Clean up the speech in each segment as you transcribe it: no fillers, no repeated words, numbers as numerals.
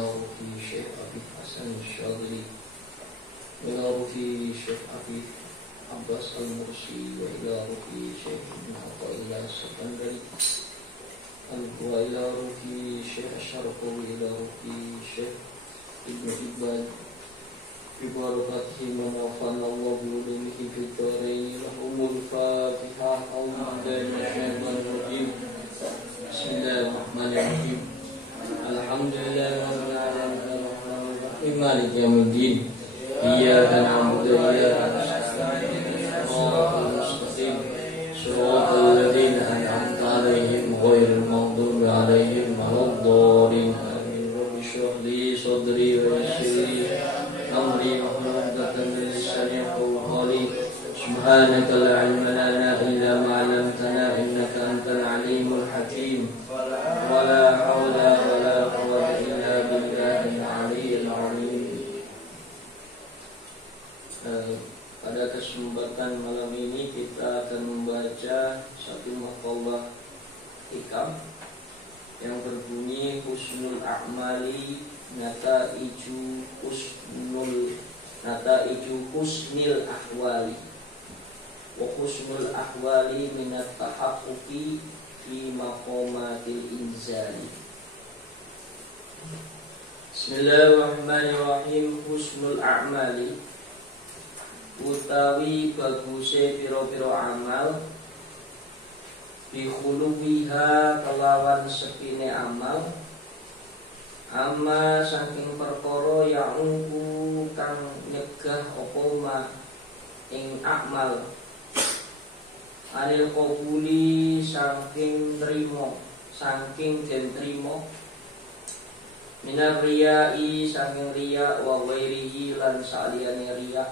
إلى روحي شيخ أبي حسن الشاذلي وإلى روحي شيخ أبي عباس المرسي وإلى روحي شيخ ابن عطاء السكندري وإلى روحي شيخ الشرقاوي وإلى روحي شيخ ابن إقبال ببركاته من نفعنا الله بعلومه في الدارين. لهم الفاتحة. أعوذ بالله من الشيطان الرجيم. بسم الله الرحمن الرحيم. الحمد لله رب العالمين الرحمن الرحيم مالك يوم الدين. إياك نعبد وإياك نستعين صراط المستقيم صراط الذين أنعمت عليهم غير المغضوب عليهم ولا الضالين. آمين. رب اشرح لي صدري ويسر لي أمري واحلل عقدة من لساني يفقهوا قولي. سبحانك لا علم لنا إلا ما علمتنا إنك أنت العليم الحكيم. ولا حول ولا قوة إلا بالله العلي العظيم. Pada kesempatan malam ini kita akan membaca satu maqalah hikam yang berbunyi husnul a'mali nataiju husnil ahwali wa husnul ahwali minat tahaqquqi fi maqamatil inzali. Bismillahirrahmanirrahim. Husnul a'mali utawi baguse piro-piro amal bikhuluwiha kelawan sepine amal amma saking perkara ya'ungku kang nyegah apa ma ing amal anil qabuli saking trimo saking den trimo minar riyai saking riya wa ghairihi lan saliyane riya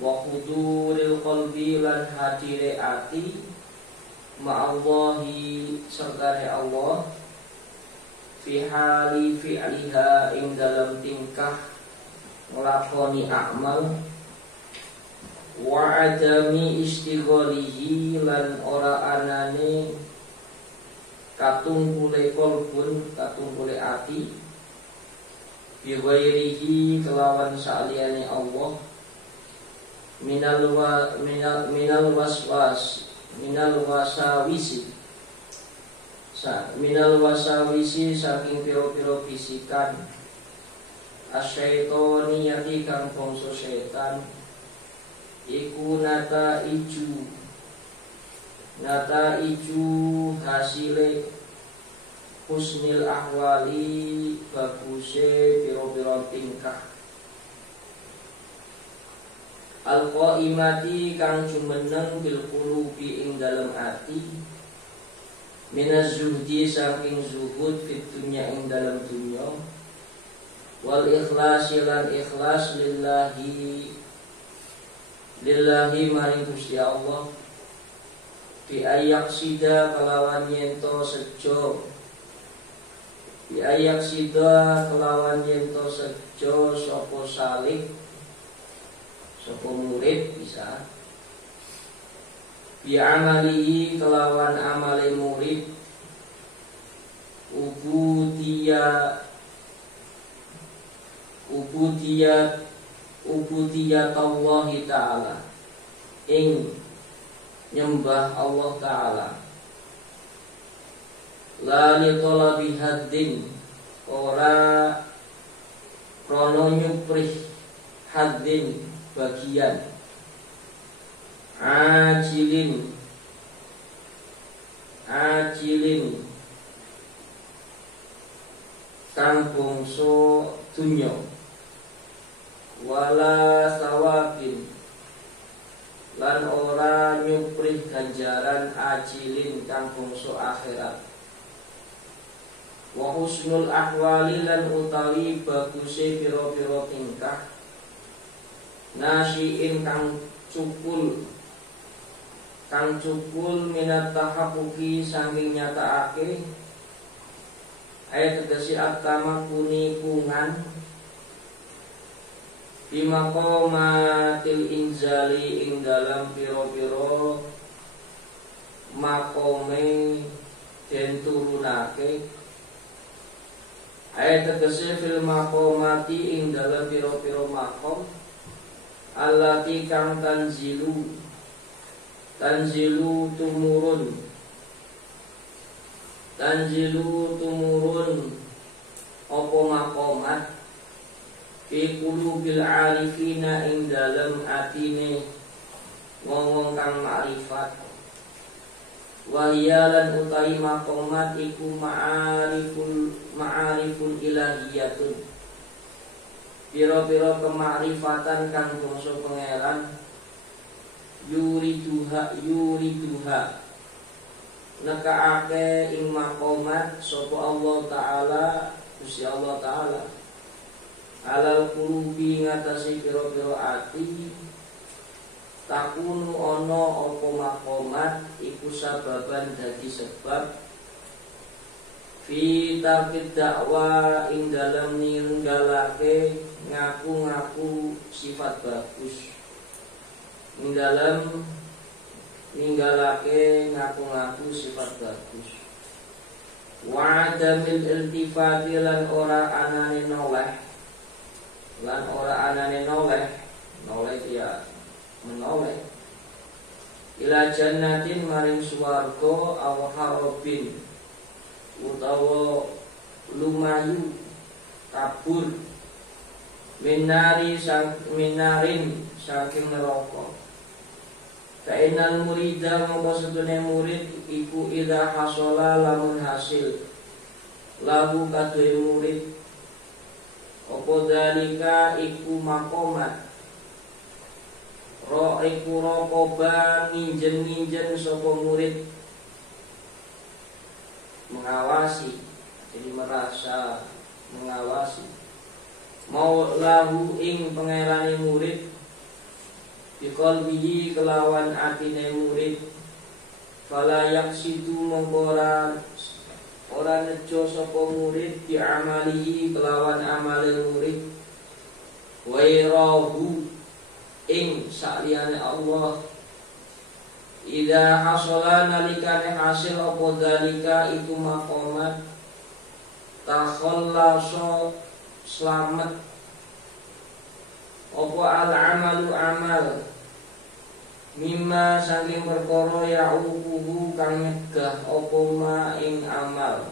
wa huduril qalbi lan hadire ati ma'allahi sertane Allah fi hali fi'liha ing dalam tingkah nglakoni amal wa adami istighalihi lan ora anane katungkule kolbun katungkule ati bi ghairihi kelawan saliyane Allah minal wasawisi saking piro-piro bisikan asyaitoni yati kang bangsa setan iku nata iju hasile husnil ahwali baguse piro-piro tingkah al-qaimati kang jumeneng bil qulubi ing dalem ati minaz zuhdi saking zuhud fit dunya ing dalem dunya wal ikhlasi lan ikhlas lillahi maring Gusti Allah bi ayaksida kelawan yento sejo sapa salik sapa murid bisa bi'amalihi kelawan amale murid ubudiyat Allah Ta'ala ing nyembah Allah Ta'ala la li talabi haddin ora krono nyuprih haddin bagian ajilin kang bangsa dunya wala sawabin lan ora nyuprih ganjaran ajilin kang bangsa akhirat wa husnul ahwali lan utawi baguse pira-pira tingkah nasiin kang cukul minat tahaqquqi saking nyataake ayat tegesi atama kunikungan bimaqamatil inzali ing dalam piro-piro makome den turunake Ayat tegese fil maqamati ing dalam piro-piro maqam allati kang tanzilu tumurun apa maqamat fi qulubil arifina ing dalam atine wong-wong kang makrifat. Wahiyalan utai maqamat iku ma'arifun ilahiyatun, piro-piro kemakrifatan kang bangsa pangeran yuriduha nekaake ing maqamat sapa Allah taala Gusti Allah taala alal qulubi ngatasi piro-piro ati takunu ono apa maqamat iku sababan dadi sebab fi tarkid dakwah ing dalam ninggalake ngaku-ngaku sifat bagus, ing dalam ninggalake ngaku-ngaku sifat bagus. Wa adamil iltifati lan ora anane noleh ya menoleh ila jannatin maring swarga aw harobin utawa lumayu kabur minarin saking neraka. Kainal murida mongko sedune murid iku idza hasola lamun hasil lahu kadhe murid apa dalika iku maqamat iku rokoba nginjen sapa murid mengawasi, jadi merasa mengawasi mau lahu ing pangerane murid biqalbihi kelawan atine murid fala yaksidu mongko ora nejo sapa murid di amalihi kelawan amale murid wairahu ing saliyane Allah. Idza hasala nalikane hasil apa dalika iku maqamat takhallasa selamat apa al-amalu amal mimma saking perkara ya'uquhu kang nyegah apa ma ing amal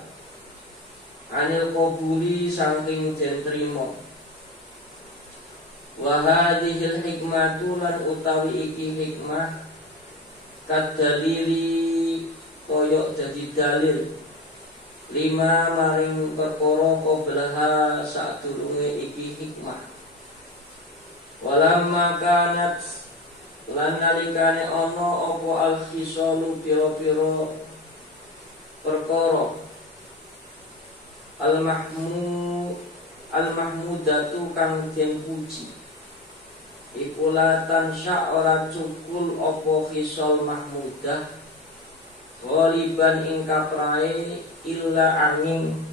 anil qabuli saking den trima. Wa hadhil hikmatu lan utawi iki hikmah kadalili koyok dadi dalil lima maring perkara qablaha sadurunge iki hikmah. Walamma kanat lan nalikane ana apa al-khisalu pira-pira perkara al-mahmudatu kang den puji iku latan sya ora cukul apa khisal mahmudah ghaliban ing kaprae illa angin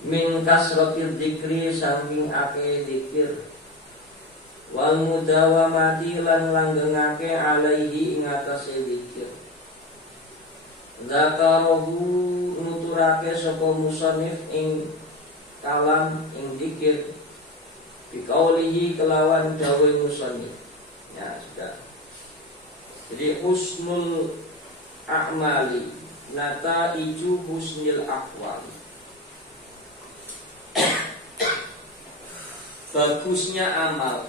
min kasratil dzikri saking akeh zikir wal mudawamati lan langgengake alaihi ing atase zikir. Zakarahu nuturake sapa musannif ing kalam ing zikir biqaulihi kelawan dawuh musannif. Ya sudah. Jadi husnul a'mali nataiju husnil aqwali. Bagusnya amal,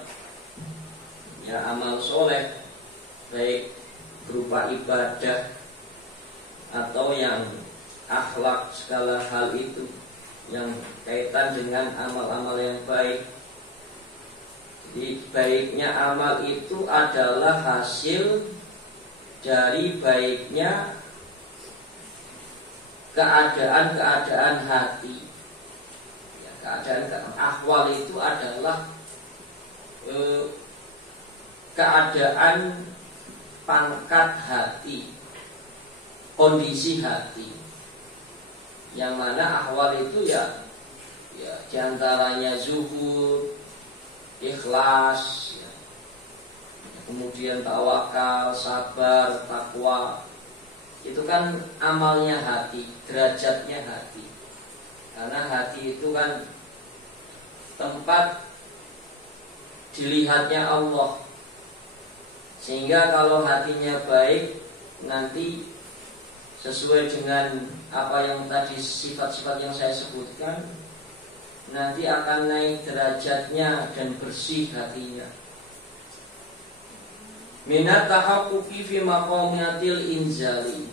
ya amal soleh, baik berupa ibadah atau yang akhlak, segala hal itu yang kaitan dengan amal-amal yang baik. Jadi baiknya amal itu adalah hasil dari baiknya keadaan-keadaan hati. Ya, keadaan ahwal itu adalah keadaan pangkat hati, kondisi hati. Yang mana ahwal itu ya diantaranya zuhud, ikhlas, ya. Kemudian tawakal, sabar, takwa. Itu kan amalnya hati, derajatnya hati. Karena hati itu kan tempat dilihatnya Allah. Sehingga kalau hatinya baik, nanti sesuai dengan apa yang tadi sifat-sifat yang saya sebutkan, nanti akan naik derajatnya dan bersih hatinya. Minat tahaqquqi fi maqamatil inzali.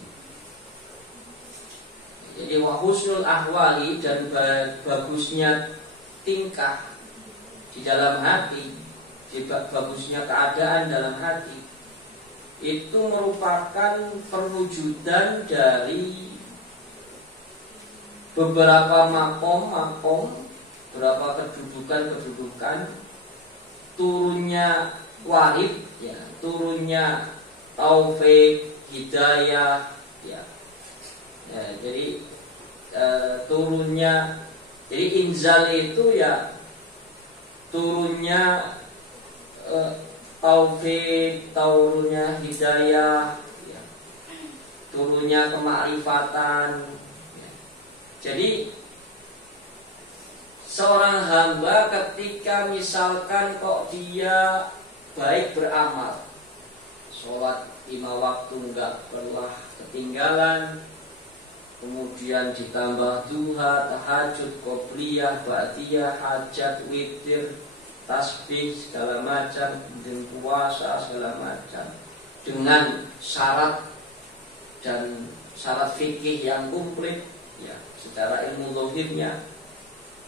Jadi wa husnul ahwali, dan bagusnya tingkah di dalam hati, bagusnya keadaan dalam hati, itu merupakan perwujudan dari beberapa makom, beberapa kedudukan, turunnya warid, ya, turunnya taufik, hidayah, ya. Ya, jadi turunnya, jadi inzal itu ya turunnya taufik, turunnya hidayah, ya, turunnya kemakrifatan, ya. Jadi seorang hamba ketika misalkan kok dia baik beramal, sholat 5 waktu enggak pernah ketinggalan, kemudian ditambah duha, tahajud, qobliyah, ba'diyah, hajat, witir, tasbih, segala macam, dan puasa segala macam, dengan syarat dan syarat fikih yang komplit, ya, secara ilmu zahirnya,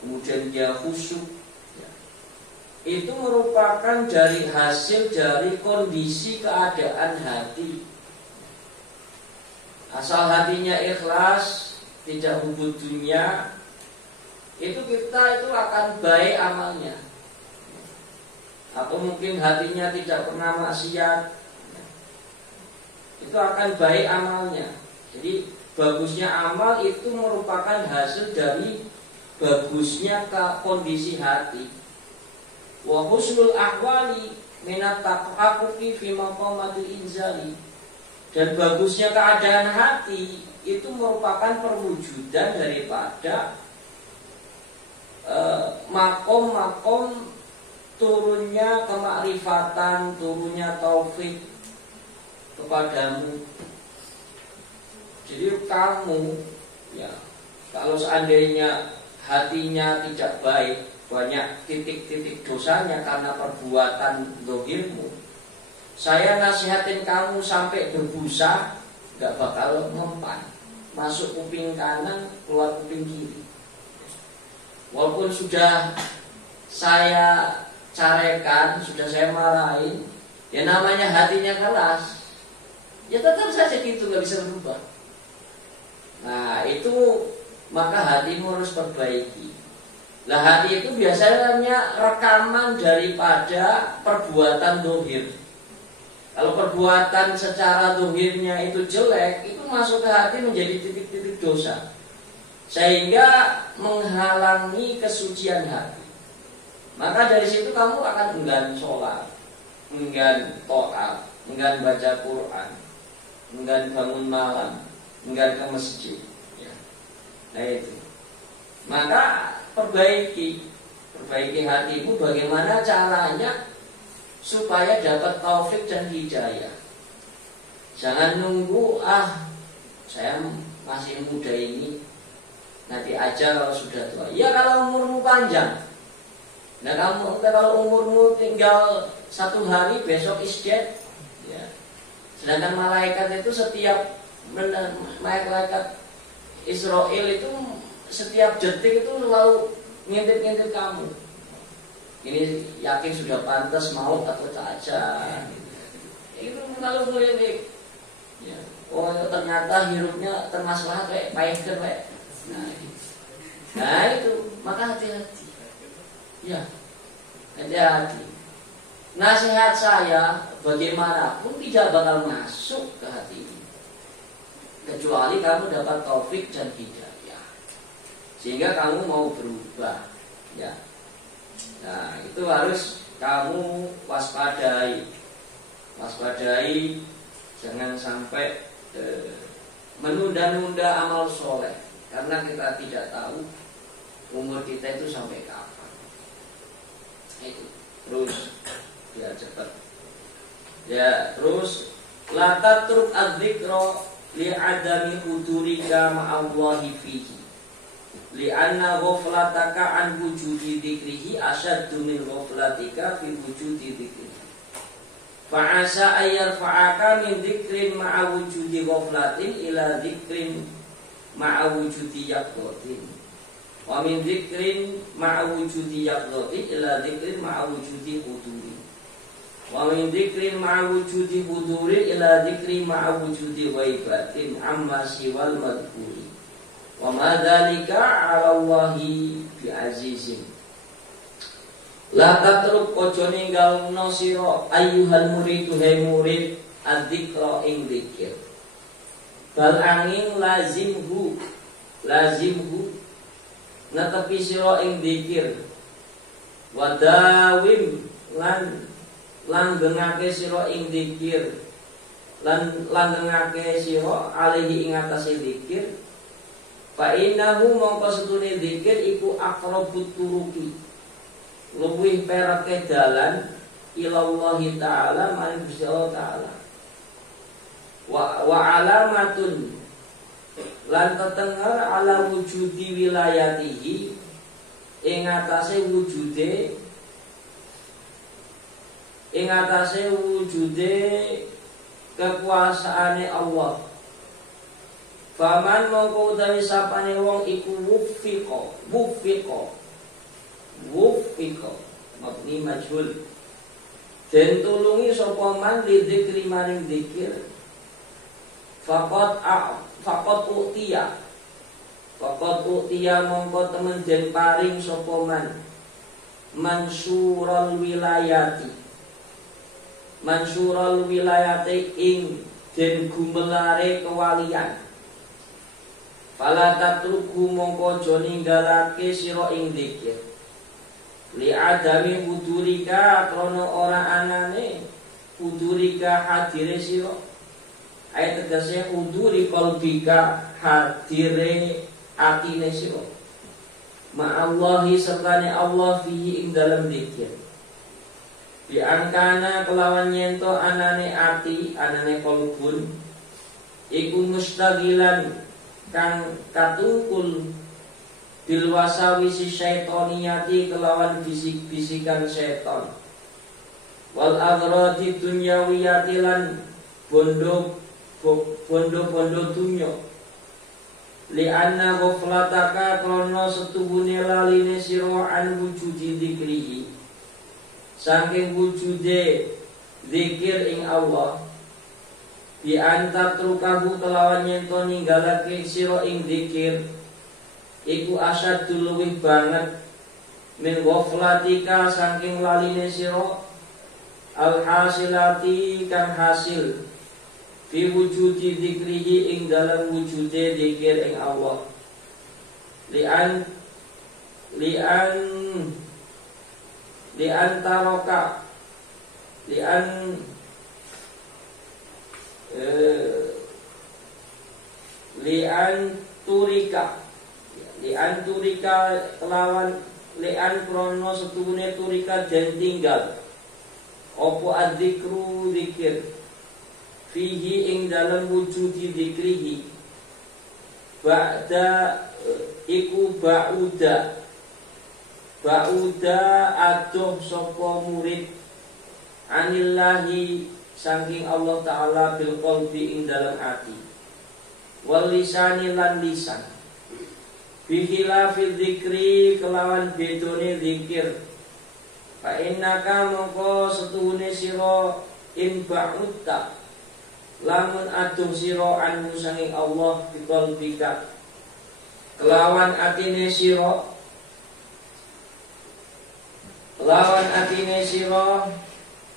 kemudian dia khusyuk, ya. Itu merupakan dari hasil dari kondisi keadaan hati. Asal hatinya ikhlas, tidak hubud dunia, itu kita itu akan baik amalnya. Atau mungkin hatinya tidak pernah maksiat, itu akan baik amalnya. Jadi bagusnya amal itu merupakan hasil dari bagusnya kondisi hati. Wa husnul ahwali minat tahaqquqi fi maqamatil inzali. Dan bagusnya keadaan hati itu merupakan perwujudan daripada makom-makom turunnya kemakrifatan, turunnya taufik kepadamu. Jadi kamu, ya, kalau seandainya hatinya tidak baik, banyak titik-titik dosanya karena perbuatan zahirmu, saya nasihatin kamu sampai berbusa, gak bakal mempan, masuk kuping kanan, keluar kuping kiri. Walaupun sudah saya carekan, sudah saya marahin, ya namanya hatinya keras, ya tetap saja gitu, gak bisa berubah. Nah itu, maka hatimu harus perbaiki. Nah hati itu biasanya rekaman daripada perbuatan zahir. Kalau perbuatan secara zahirnya itu jelek, itu masuk ke hati menjadi titik-titik dosa, sehingga menghalangi kesucian hati. Maka dari situ kamu akan enggan sholat, enggan taat, enggan baca Quran, enggan bangun malam, enggan ke masjid, ya. Nah itu. Maka perbaiki hatimu. Bagaimana caranya supaya dapat taufik dan hidayah? Jangan nunggu, saya masih muda ini, nanti aja kalau sudah tua. Ya kalau umurmu panjang. Nah kalau umurmu tinggal 1 hari, besok isdet, ya. Sedangkan malaikat itu setiap malaikat Israel itu setiap detik itu selalu ngintip-ngintip kamu. Ini yakin sudah pantas maut atau caca. Itu selalu ngelirik. Ya. Oh ternyata hidupnya termasalah kayak pahitkan kayak. Nah itu, maka hati-hati. Ya, hati-hati. Nasihat saya bagaimanapun tidak bakal masuk ke hati ini, kecuali kamu dapat taufik dan hidayah, sehingga kamu mau berubah, ya. Nah itu harus kamu waspadai, jangan sampai menunda-nunda amal soleh, karena kita tidak tahu umur kita itu sampai kapan. Itu terus ya cepat ya. Terus la tatruk adzikra li adami hudurika ma'allahi fihi li anna ghaflataka an wujudi dzikrihi asyaddu min ghaflatika fi wujudi dzikrihi fa'asa ayyarfa'aka min dzikrin ma'a wujudi ghaflatin ila dzikrin ma'a wujudi yaqdatin wa min dzikrin ma'a wujudi yaqdatin ila dzikrin ma'a wujudi huduri wa min dzikrin ma'a wujudi huduri ila dzikri ma'a wujudi ghaibatin amma siwal madhkuri wa ma dzalika 'ala Allahi bi azizin. La tatruk ojo ninggalno sira ayyuhal muridu hai murid adzikra ing dzikir bal angin lazimhu netepi sira ing dzikir wadawim lan langgengake sira ing dzikir lan langgengake sira alihi ing atase dzikir fa innahu mongko setune dzikir iku aqrabut turuki luwih perake dalan ilallahi ta'ala maring Gusti Allah ta'ala wa alamatun lan tetenger ala wujudi wilayatihi ing atase wujude kekuasaane Allah. Faman mongko utawi sapane wong iku wufiqa mabni majhul den tulungi sapa man li dzikri maring dzikir faqat utiya mongko temen den paring sapa man mansural wilayati ing den gumelare kewalian. Fala tatruku mongko aja ninggalake sira ing dzikir li adami hudurika krana ora anane hudurika hadire sira ayat tegese huduri qalbika hadire atine sira ma'allahi sertane Allah fihi ing dalam dzikir bi angkana kelawan nyento anane ati anane qalbun iku mustagilan kang katungkul bil wasawisi syaitoniyati kelawan bisik-bisikan syaiton wal aghradi dunyawiyati lan bondo dunya li anna ghaflataka krana setuhune laline sira an wujudi dzikrihi saking wujude zikir ing Allah bi antar trukahu kelawan nyento ninggalake sira ing zikir iku asyadul luwih banget min ghaflatika saking laline sira al hasilati kang hasil fi wujudi dzikrihi ing dalam wujude zikir ing Allah lian taroka lian turika kelawan lian krono setune turika dan tinggal opo adzikru zikir fihi ing dalam wujudi dzikrihi ba'da iku ba'uda adoh sapa murid anillahi saking Allah Ta'ala bil qalbi ing dalam hati wal lisani lan lisan bihila fil dzikri kelawan bedone zikir fa innaka mongko setuhune sira in ba'utta lamun adoh sira anu saking Allah bil qalbika kelawan atine sira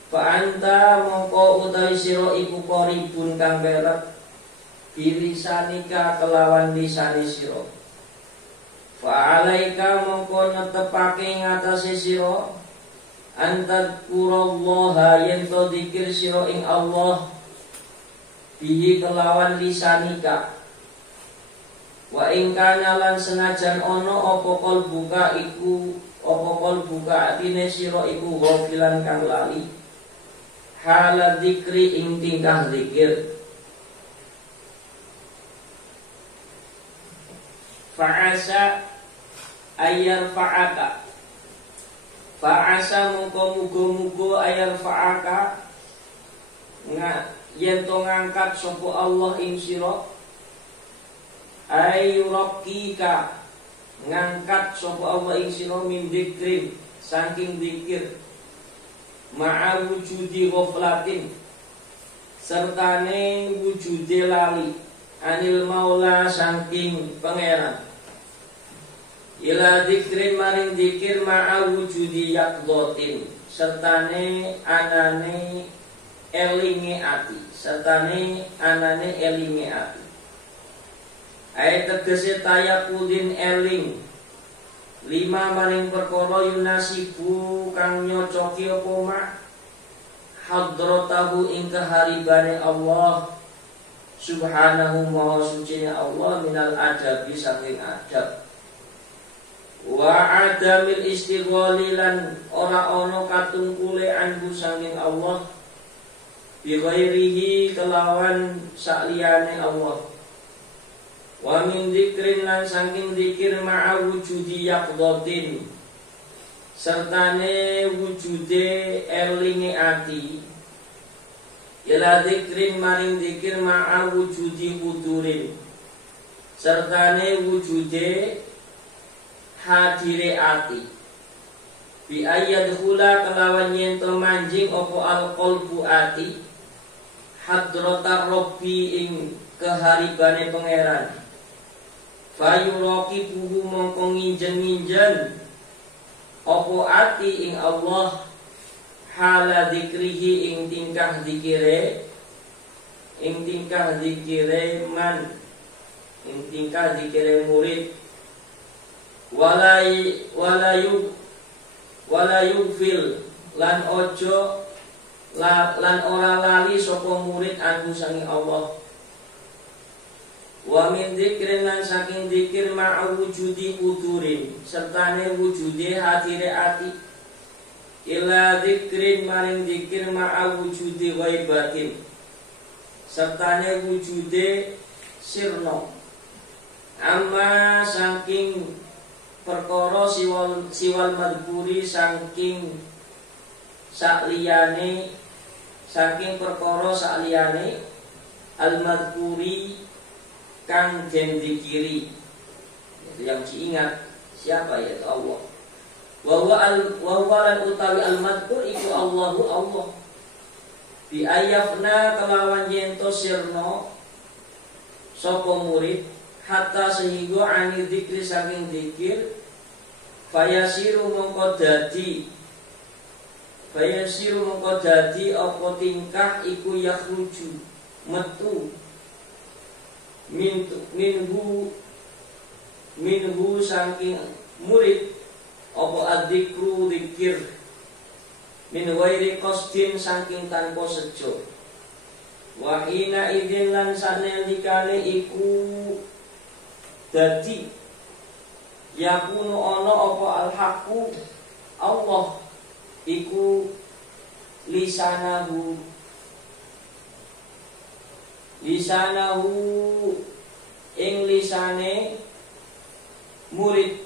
fa anta mongko utawi sira iku qaribun kang berat bilisanika kelawan lisane sira fa alaika mongko netepake ngatasé sira antadkurullaha yen to dzikir sira ing Allah bihi kelawan lisanika Wa ing kana lan senajan ana apa qalbuka iku apa qalbuka atine sira iku ghafilan kang lali hala dzikri ing tingkah zikir fa'asa ayar fa'aka fa'asa muga-muga ayar fa'aka yen to ngangkat sapa Allah ing sira ayyuraqika ngangkat sapa Allah ing sira min dzikrin saking zikir ma'a wujudi ghaflatin sertane wujude lali anil maula saking pangeran ila dzikrin maring dzikir ma'a wujudi yaqdhatin sertane anane elinge ati sertane anane elinge ati ayat tegese tayakudin eling lima maring perkara yunasibu kang nyocoki apa mak hadratahu ing keharibane Allah subhanahu maha suci Allah minal adabi saking adab wa adamil istighali lan ora ana katungkule anhu saking Allah bi ghairihi kelawan sakliyane Allah wa min dzikrin lan saking dzikir ma'a wujudi yaqdhatin sertane wujude elinge ati ila dzikrin maring dzikir ma'a wujudi hudurin sertane wujude hadire ati bi ayyadkhula kelawan yen to manjing apa alqalbu ati hadratar rabbi ing keharibane pangeran fayuraqi buhu mongko nginjen-nginjen apa ati ing Allah hala dzikrihi ing tingkah zikire man ing tingkah zikire murid walayu fil lan ojo lan ora lali sapa murid anhu sangi Allah wa min dzikrin lan saking dzikir ma'a wujudi hudurin sertane wujude hadire ati ila dzikrin maring dzikir ma'a wujudi ghaibatin sertane wujude sirna amma saking perkara siwal madhkuri saking sakliyane saking perkara sakliyane al madhkuri kang den dikiri itu yang diingat siapa yaitu Allah wa huwa lan utawi al madhkur iku Allahu Allah bi ayafna kelawan yento sirna sapa murid hatta sehingga ani dzikri saking dzikir fayasiru mongko dadi apa tingkah iku yakhruju metu minhu saking murid apa adzikru dzikir min ghairi qasdin saking tanpa sejo wa ina idzin lan sanelikane iku dadi yakunu ana apa al-haqqu Allah iku lisanahu ing lisane murid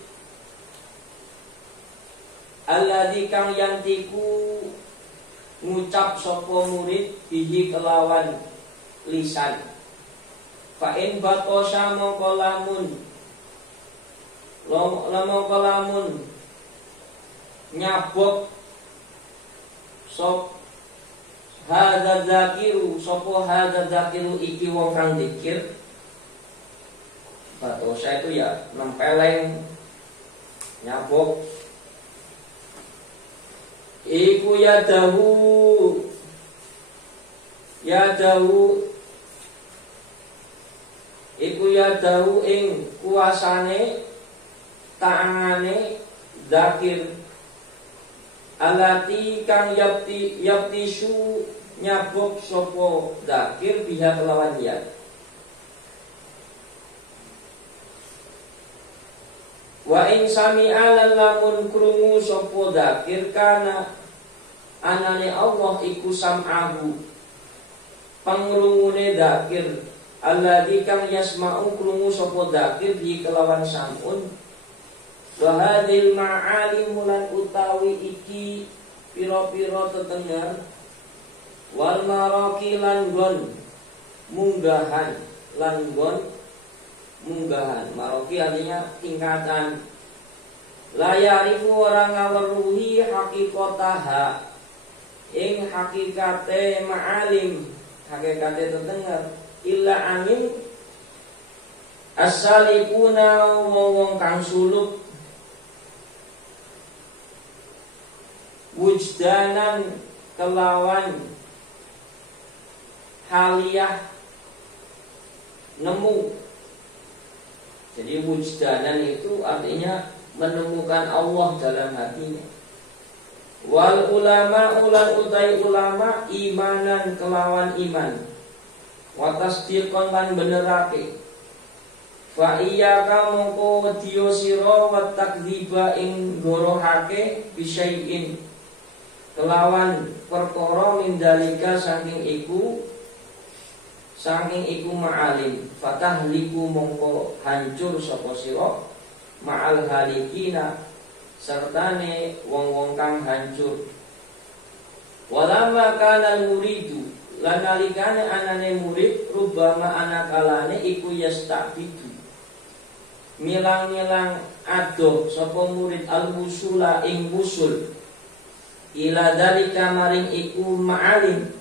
alladzi kang yantiku ngucap sapa murid bihi kelawan lisan fa in baqasha mongko lamun nyabok sop hadza dzakiru sapa hadza dzakiru iki wong kang dzikir baqasha itu ya nempeleng nyabok iku yadahu ing kuasane tangane zakir alati kang yaptisu nyabok sopo zakir biha kelawan yad Wa in sami'a lan lamun krungu sapa dzakir kana anane Allah iku sam'ahu pangrungune dzakir alladzi kang yasma'u krungu sapa dzakir di kelawan samun wa hadil ma'alim lan utawi iki pira-pira tetengar wal maraqi lan gon munggahan lan gon munggahan. Maraqi artinya tingkatan. La ya'rifu orang ngaweruhi hakikataha ing hakikate ma'alim hakikate tetengar illa angin as-salikuna wong kang suluk wujdanan kelawan haliyah nemu. Jadi wujdanan itu artinya menemukan Allah dalam hatinya. Wal ulama ulan utai ulama imanan kelawan iman wa tasdiqan lan benerake. Fa iyyaka mongko wedya sira wa takdziba ing gorohake bisyai'in kelawan perkara mindalika saking iku ma'alim fatahliku mongko hancur sapa sira ma'al halikina sertane wong-wong kang hancur. Walamma kana muridu lan nalikane anane murid rubama anakalane iku yastabidu milang-milang adoh sapa murid al-wusula ing wusul ila dalika maring iku ma'alim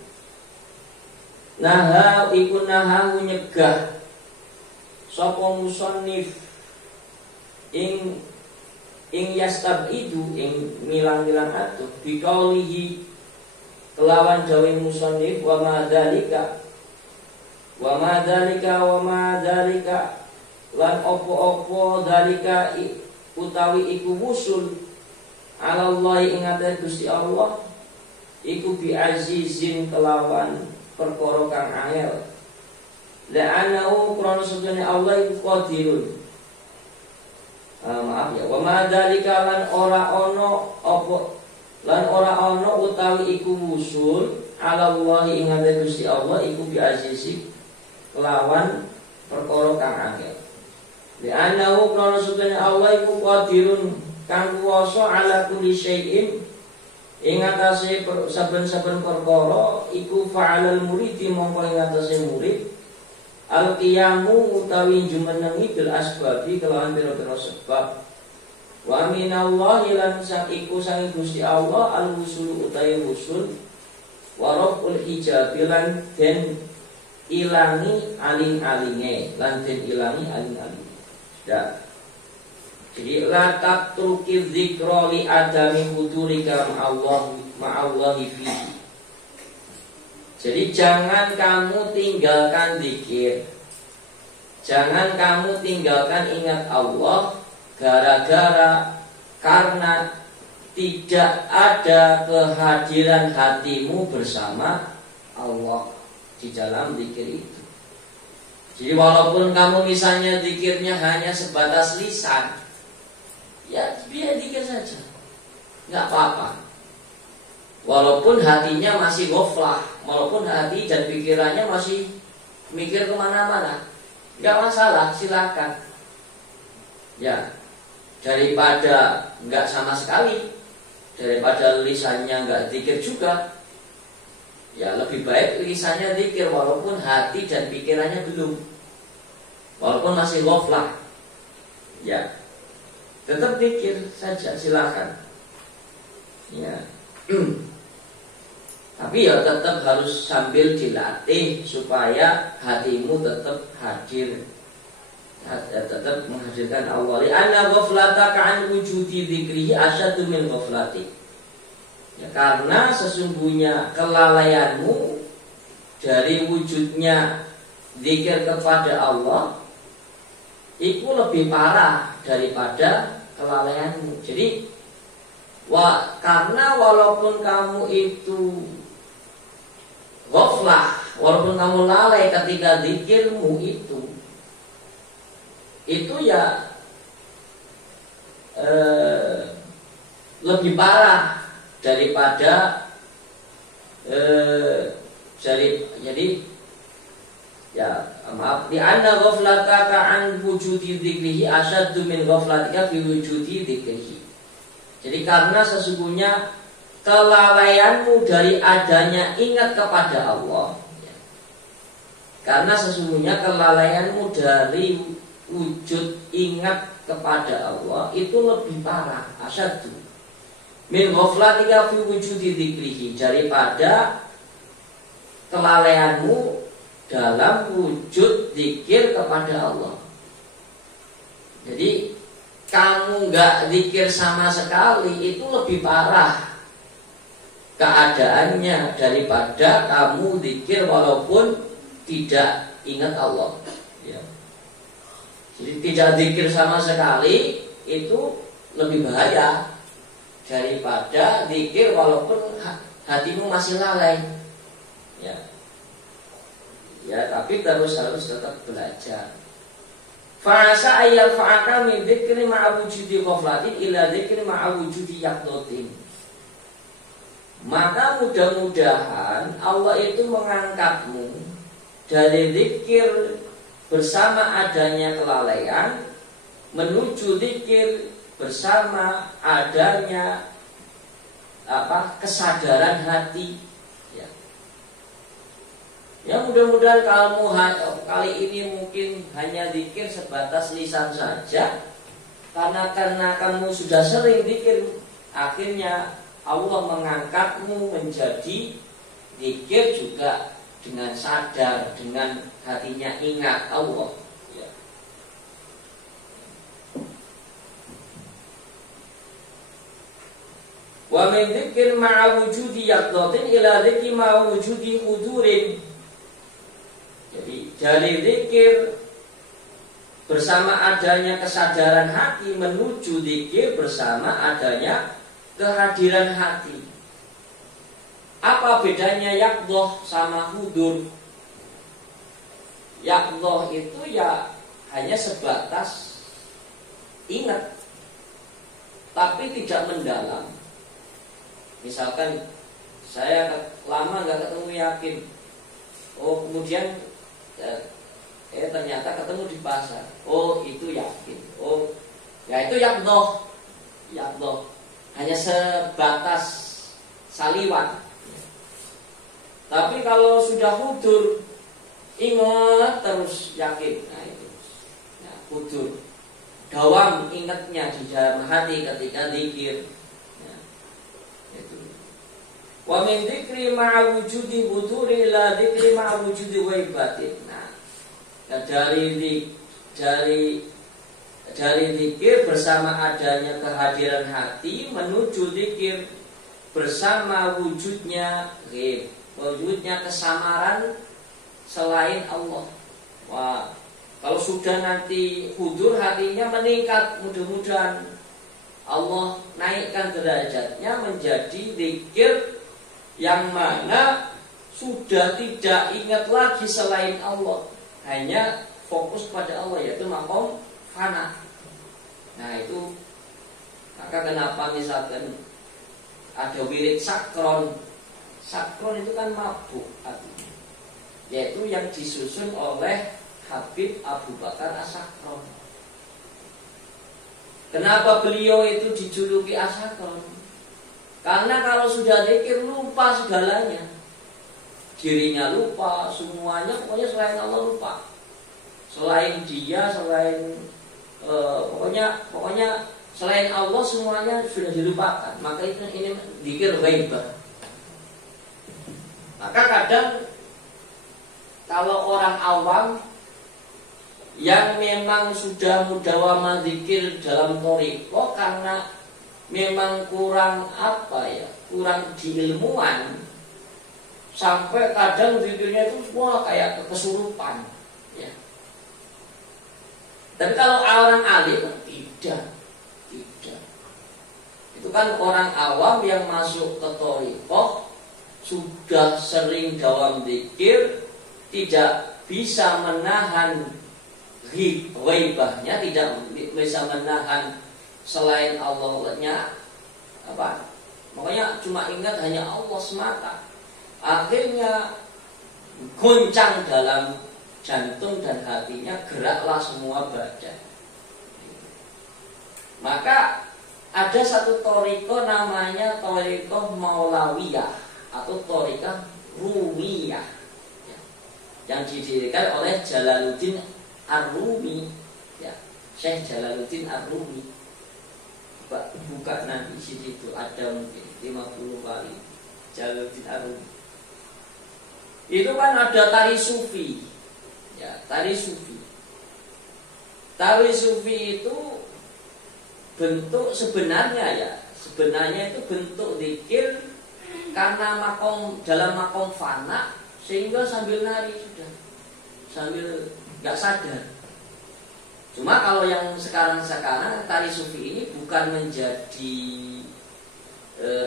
naha iku naha nyegah sapa musannif ing yastabidu ing milang-milang adoh biqaulihi kelawan dawe musannif wa ma dzalika lan opo-opo dzalika utawi iku wusul ala Allah ing atase Gusti Allah iku bi azizin kelawan perkara kang angel la'anahu krana sedene Allah iku qadirun. Maaf ya, wa ma dzalika lan ora ana utawi iku wusul ala Allah ing atase Gusti Allah iku bi azizi kelawan perkara kang angel. Li'annahu krana sedene Allah iku qadirun kang kuwasa ala kulli syai'in ing atase saben-saben perkara iku fa'alal muridi mongko ing atase murid al-qiyamu utawi jumenengi bil asbabi kelawan pira-pira sebab. Wa minallahi lan sakiku sang Gusti Allah al-wusul utawi wusul wa raful hijab lan den ilangi aling-alinge lan den ilangi aling-alinge. Ya. Jadi la tatruki dzikra li adami hudurika ma'allahi fihi. Jadi jangan kamu tinggalkan zikir. Jangan kamu tinggalkan ingat Allah karena tidak ada kehadiran hatimu bersama Allah di dalam zikir itu. Jadi walaupun kamu misalnya zikirnya hanya sebatas lisan, ya biar zikir saja, nggak apa-apa. Walaupun hatinya masih ghaflah, walaupun hati dan pikirannya masih mikir kemana-mana, nggak masalah, silakan. Ya, daripada nggak sama sekali, daripada lisannya nggak zikir juga, ya lebih baik lisannya zikir walaupun hati dan pikirannya belum, walaupun masih ghaflah, ya tetap zikir saja, silakan. Ya. Tapi ya tetap harus sambil dilatih supaya hatimu tetap hadir, tetap menghadirkan Allah. Anna ghaflataka an wujudi dzikrihi asyaddu min ghaflati. Ya, karena sesungguhnya kelalaianmu dari wujudnya zikir kepada Allah itu lebih parah daripada kelalaianmu. Jadi karena walaupun kamu itu ghaflah, walaupun kamu lalai ketika zikirmu itu ya lebih parah daripada jadi ya maaf, di anna ghaflataka an wujudi dzikrihi asyaddu min ghaflatika fi wujudi dzikrihi. Jadi karena sesungguhnya kelalaianmu dari adanya ingat kepada Allah, ya. Karena sesungguhnya kelalaianmu dari wujud ingat kepada Allah itu lebih parah, asyaddu min ghaflatika fi wujudi dzikrihi, daripada kelalaianmu dalam wujud zikir kepada Allah. Jadi kamu nggak zikir sama sekali itu lebih parah keadaannya daripada kamu zikir walaupun tidak ingat Allah, ya. Jadi tidak zikir sama sekali itu lebih bahaya daripada zikir walaupun hatimu masih lalai, ya. Ya, tapi harus tetap belajar. Fa'asa ayyal fa'aka min dzikri ma'a wujudi ghaflatin ila dzikri ma'a wujudi yaqdatin. Maka mudah-mudahan Allah itu mengangkatmu dari zikir bersama adanya kelalaian menuju zikir bersama adanya kesadaran hati. Ya, mudah-mudahan kamu kali ini mungkin hanya zikir sebatas lisan saja, karena kamu sudah sering zikir, akhirnya Allah mengangkatmu menjadi zikir juga dengan sadar, dengan hatinya ingat Allah, ya. Wa min dzikir ma'a wujudi yaqdatin ila dzikri ma'a wujudi hudurin. Jadi dari zikir bersama adanya kesadaran hati menuju zikir bersama adanya kehadiran hati. Apa bedanya yaqdhah sama hudur? Yaqdhah itu ya hanya sebatas ingat, tapi tidak mendalam. Misalkan saya lama nggak ketemu Yakin, oh kemudian ternyata ketemu di pasar. Oh itu Yakin. Oh ya itu yaqdhah. Yaqdhah hanya sebatas saliwat. Tapi kalau sudah hudur, ingat terus Yakin. Nah itu, ya, hudur. Dawam ingatnya di dalam hati ketika zikir. Ya, itu. Wa min dzikri ma'a wujudi huduri ila dzikri ma'a wujudi waibatin. Nah, dari zikir bersama adanya kehadiran hati menuju zikir bersama wujudnya ghaib, wujudnya kesamaran selain Allah. Wah, kalau sudah nanti hudur hatinya meningkat, mudah-mudahan Allah naikkan derajatnya menjadi zikir yang mana sudah tidak ingat lagi selain Allah, hanya fokus pada Allah, yaitu maqam fana. Nah itu, maka kenapa misalkan ada wirid sakron. Sakron itu kan mabuk artinya, yaitu yang disusun oleh Habib Abu Bakar As-Sakron. Kenapa beliau itu dijuluki As-Sakron? Karena kalau sudah zikir lupa segalanya, dirinya lupa, semuanya pokoknya selain Allah lupa, selain dia, selain pokoknya selain Allah semuanya sudah dilupakan. Maka ini zikir ghaibah. Maka kadang kalau orang awam yang memang sudah mudawamah zikir dalam thariqah karena memang kurang kurang diilmuan, sampai kadang zikirnya itu semua kayak kesurupan, ya. Tapi kalau orang alim tidak. Itu kan orang awam yang masuk ke thariqah sudah sering dawam zikir, tidak bisa menahan ghaibahnya, tidak bisa menahan selain Allahnya apa? Makanya cuma ingat hanya Allah semata. Akhirnya goncang dalam jantung dan hatinya, geraklah semua badan. Maka ada satu thariqah namanya thariqah Maulawiyah atau thariqah Rumiyah yang didirikan oleh Jalaluddin Ar-Rumi, ya, Syekh Jalaluddin Ar-Rumi. Buka nanti di situ ada mungkin 50 kali Jalaluddin Ar-Rumi. Itu kan ada tari sufi, ya, tari sufi. Tari sufi itu bentuk sebenarnya itu bentuk zikir karena dalam makom fana, sehingga sambil nari sudah, sambil nggak sadar. Cuma kalau yang sekarang tari sufi ini bukan menjadi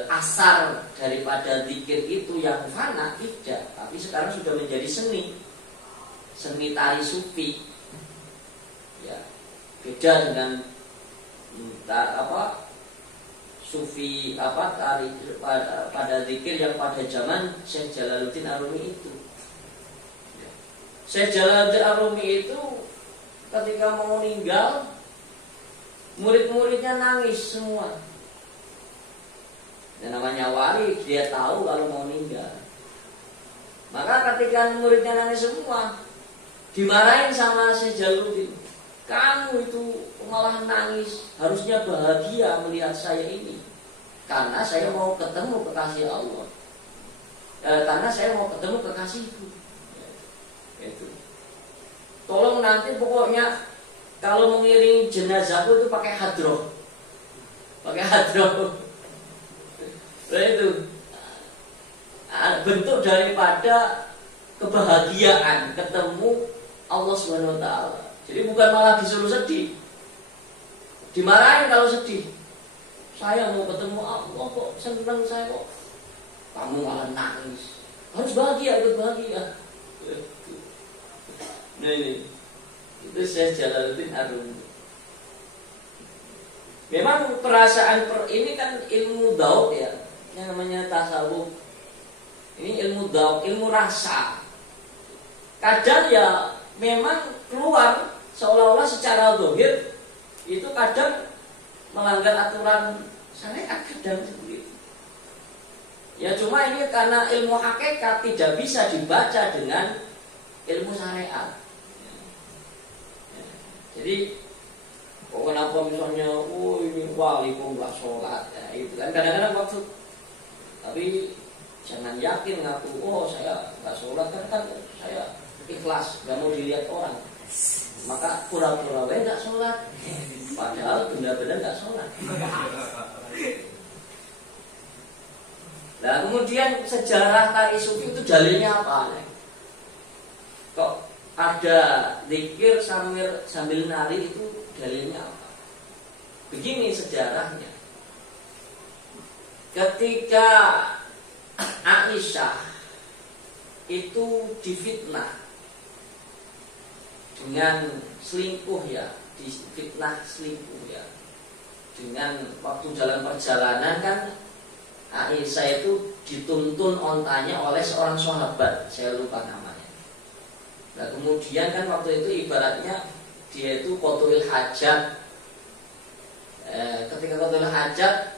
asar daripada zikir itu yang fana, tidak. Tapi sekarang sudah menjadi seni tari sufi. Ya, beda dengan sufi tari pada zikir yang pada zaman Syekh Jalaluddin Ar-Rumi itu. Syekh Jalaluddin Ar-Rumi itu ketika mau meninggal, murid-muridnya nangis semua. Yang namanya wali, dia tahu kalau mau meninggal. Maka ketika muridnya nangis semua, dimarahin sama Syekh Jalaluddin. Kamu itu malah nangis, harusnya bahagia melihat saya ini. Karena saya mau ketemu kekasih Allah. Karena saya mau ketemu kekasihku. Itu. Tolong nanti pokoknya kalau mengiring jenazahku itu pakai hadroh. Pakai hadroh. Nah itu bentuk daripada kebahagiaan ketemu Allah Subhanahu wa taala. Jadi bukan malah disuruh sedih. Dimarahin kalau sedih. Saya mau ketemu Allah kok, senang saya kok. Kamu malah nangis. Harus bahagia, ikut bahagia. Nah ini, itu Syekh Jalaluddin Ar-Rumi. Memang perasaan ini kan ilmu daud ya, yang namanya tasawuf. Ini ilmu daud, ilmu rasa. Kadang ya memang keluar seolah-olah secara zahir itu kadang melanggar aturan syariat, kadang seperti itu. Ya cuma ini karena ilmu hakikat tidak bisa dibaca dengan ilmu syariat. Jadi kenapa misalnya, ini wali kok nggak sholat, ya, itu kan kadang-kadang maksud. Tapi jangan yakin ngaku, saya nggak sholat kan saya ikhlas, nggak mau dilihat orang. Maka pura-pura nggak sholat, padahal benar-benar nggak sholat. Nah kemudian sejarah tari sufi itu dalilnya apa? Kok ada zikir sambil nari itu dalilnya apa? Begini sejarahnya. Ketika Aisyah itu difitnah dengan selingkuh ya, difitnah selingkuh ya. Dengan waktu dalam perjalanan kan Aisyah itu dituntun ontanya oleh seorang sahabat, saya lupa namanya. Nah kemudian kan waktu itu ibaratnya dia itu qadhul hajat. Ketika qadhul hajat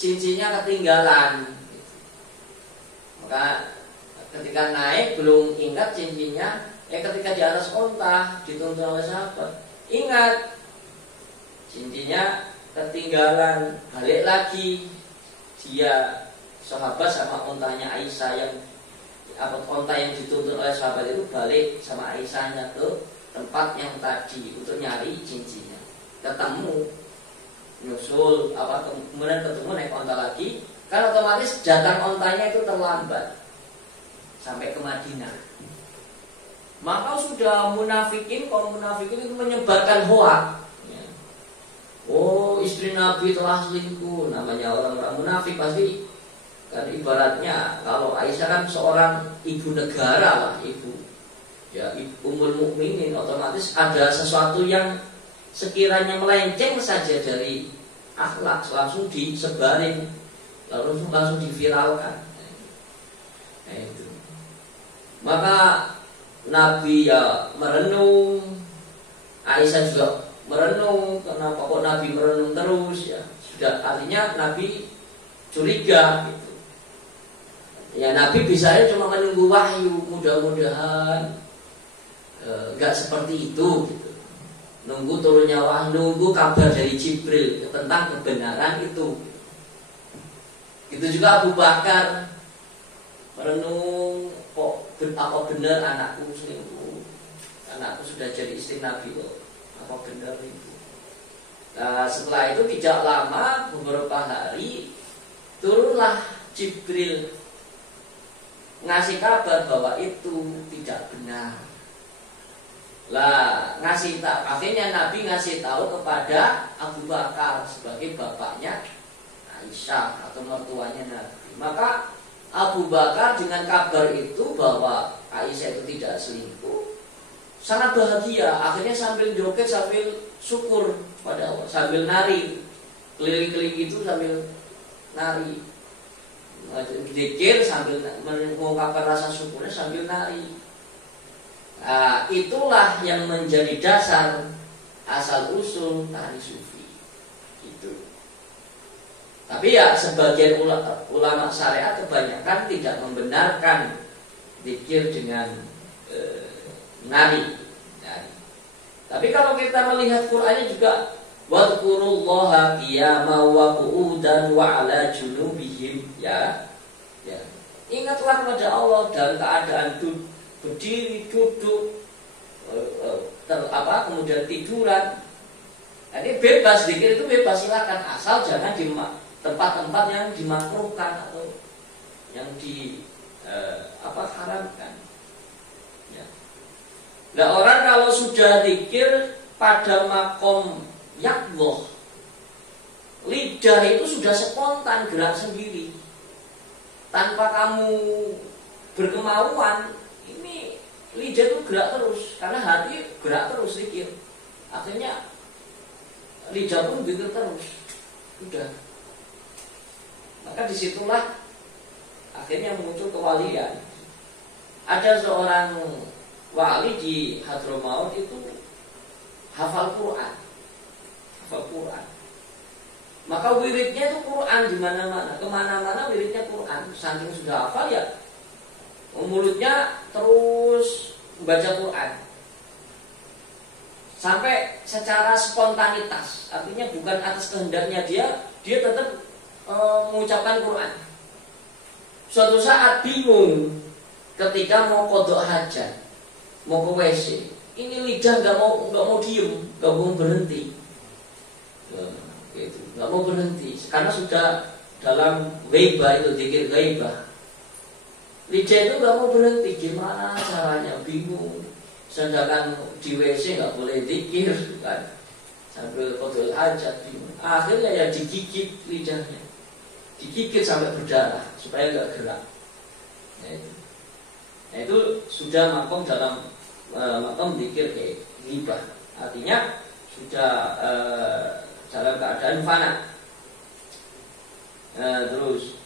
cincinnya ketinggalan. Maka ketika naik belum ingat cincinnya. Ketika di atas onta dituntun oleh sahabat, ingat cincinnya ketinggalan, balik lagi dia sahabat sama ontanya Aisyah yang onta yang dituntun oleh sahabat itu balik sama Aisyahnya ke tempat yang tadi untuk nyari cincinnya. Ketemu, nyusul kemudian ketemu naik onta lagi, kan otomatis datang ontanya itu terlambat sampai ke Madinah. Maka sudah kaum munafikin itu menyebarkan hoak. Ya. Istri Nabi telah selingkuh. Namanya orang-orang munafik pasti kan ibaratnya kalau Aisyah kan seorang ibu negara lah, ibu Ummul Mukminin, otomatis ada sesuatu yang sekiranya melenceng saja dari akhlak, langsung disebarin, langsung diviralkan. Nah, itu. Maka Nabi ya merenung, Aisyah juga merenung. Kenapa kok Nabi merenung terus ya? Sudah artinya Nabi curiga gitu. Ya Nabi bisanya cuma menunggu wahyu, mudah-mudahan enggak seperti itu gitu. Nunggu turunnya wahyu, nunggu kabar dari Jibril tentang kebenaran itu. Itu juga Abu Bakar merenung, kok apa benar anakku selingkuh, anakku sudah jadi istri Nabi loh, apa benar itu. Nah setelah itu tidak lama, beberapa hari, turunlah Jibril ngasih kabar bahwa itu tidak benar. Lah ngasih tahu, akhirnya Nabi ngasih tahu kepada Abu Bakar sebagai bapaknya Aisyah atau mertuanya Nabi. Maka Abu Bakar dengan kabar itu bahwa Aisyah itu tidak selingkuh sangat bahagia. Akhirnya sambil joget, sambil syukur pada Allah, sambil nari, keliling-keliling itu sambil nari, zikir sambil mengungkapkan rasa syukurnya sambil nari. Nah, itulah yang menjadi dasar asal usul tari sufi itu. Tapi ya sebagian ulama syariat kebanyakan tidak membenarkan zikir dengan nari. Tapi kalau kita melihat Qur'annya juga wadhkurullaha qiyaman wa qu'udan wa 'ala junubihim ya. Ingatlah kepada Allah dalam keadaan berdiri, duduk, kemudian tiduran. Ini bebas, zikir itu bebas, silakan, asal jangan di tempat-tempat yang dimakruhkan atau yang haramkan. Ya. Nah orang kalau sudah zikir pada makom yaqdhah, lidah itu sudah spontan gerak sendiri, tanpa kamu berkemauan. Ini lidah itu gerak terus, karena hati gerak terus zikir. Akhirnya lidah pun zikir terus. Sudah. Maka disitulah akhirnya muncul kewalian. Ada seorang wali di Hadramaut itu hafal Quran. Maka wiridnya itu Quran di mana-mana, kemana-mana wiridnya Quran. Saking sudah hafal ya, mulutnya terus membaca Quran sampai secara spontanitas, artinya bukan atas kehendaknya dia tetap mengucapkan Quran. Suatu saat bingung ketika mau qodok hajat, mau ke WC, ini lidah nggak mau diem, nggak mau berhenti, gitu, nggak mau berhenti karena sudah dalam ghaibah itu, zikir ghaibah. Lidah itu nggak mau berhenti, gimana caranya, bingung. Sedangkan di WC nggak boleh zikir kan, sambil qodok hajat bingung. Akhirnya ya digigit lidahnya, digigit sampai berdarah supaya nggak gerak. Nah itu sudah makom dalam makom zikir ghibah, artinya sudah dalam keadaan fana. Terus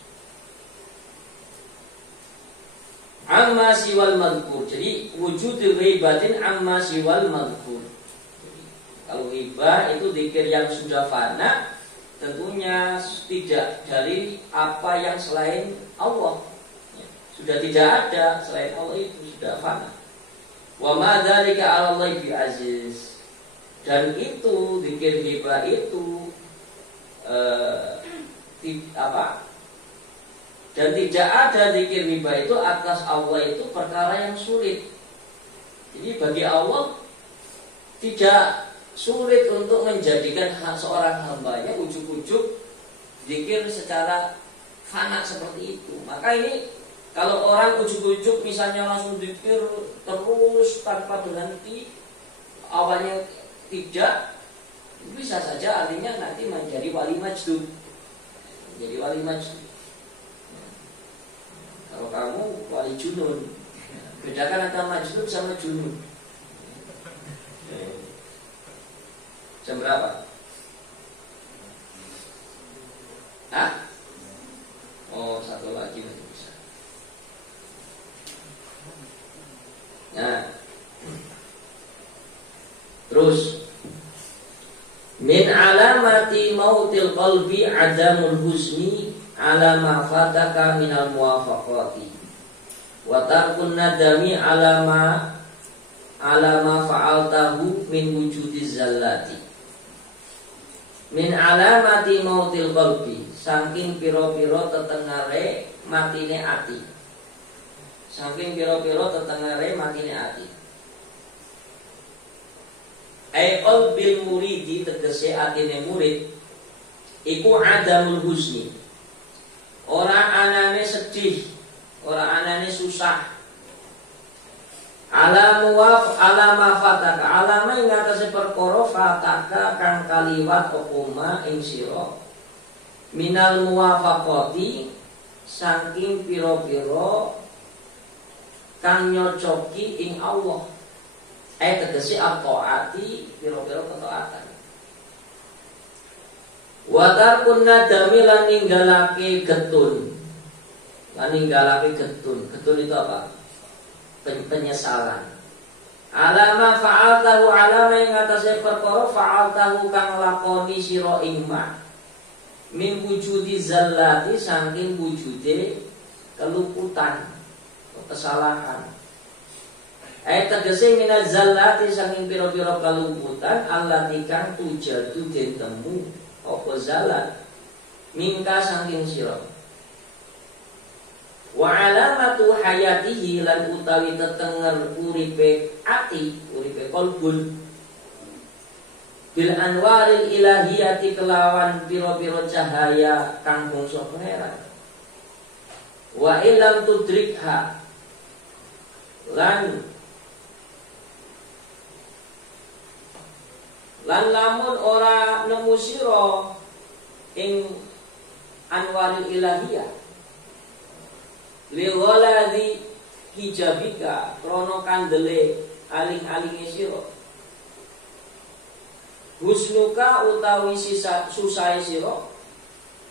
amma siwal madhkur, jadi wujud ghibatin amma siwal madhkur. Kalau ghibah itu zikir yang sudah fana, tentunya tidak dari apa yang selain Allah. Sudah tidak ada selain Allah, itu sudah fana. Wa ma dzalika 'ala Allahi bi aziz. Dan itu zikir ghibah itu dan tidak ada zikir ghibah itu atas Allah itu perkara yang sulit. Jadi bagi Allah tidak sulit untuk menjadikan seorang hambanya ujuk-ujuk zikir secara fana seperti itu. Maka ini kalau orang ujuk-ujuk misalnya langsung zikir terus tanpa berhenti, awalnya tidak, bisa saja artinya nanti menjadi wali majdud. Menjadi wali majdud. Kalau kamu wali junun, bedakan antara majdud sama junun. Jam berapa? Oh, satu lagi masih bisa. Nah, terus min alamati mautil qalbi adamul husni ala ma fataka minal muwafaqati wa tarkun nadami ala ma fa'altahu min wujudiz zallati. Min alamati mautil qalbi, saking piro-piro tetengare matine ati. Saking piro-piro tetengare matine ati. Ai qalbil muridi, tegese atine murid iku adamul husni. Ora anane sedih, ora anane susah. Alama fataka, alama ing atase perkara fataka kang kaliwat opoma ing sira minal muwafaqati, saking pira-pira kang nyocoki ing Allah. Tegese at-taati, pira-pira ketaatan. Wa tarkun nadami, lan ninggalake getun. Lan ninggalake getun. Getun itu apa? Penyesalan. Alama fa'altahu, alama yang atasnya perkara fa'altahu kang lakoni sira ing ma min wujudi zallati, saking wujude keluputan, kesalahan. Tegese minaz zallati, saking pira-pira keluputan allati kang tujadu den temu apa zalat mingka saking sira. Wa alamatu hayatihi, lan utawi tetenger uripe ati, uripe qalbun bil anwaril ilahiyati, kelawan pira-pira cahaya kang bangsa pangeran. Wa illam tudrikha, lan lamun ora nemu sira ing anwaril ilahiyah lighaladi hijabika, krono kandele aling-alinge sira, husnuka utawi susahe sira,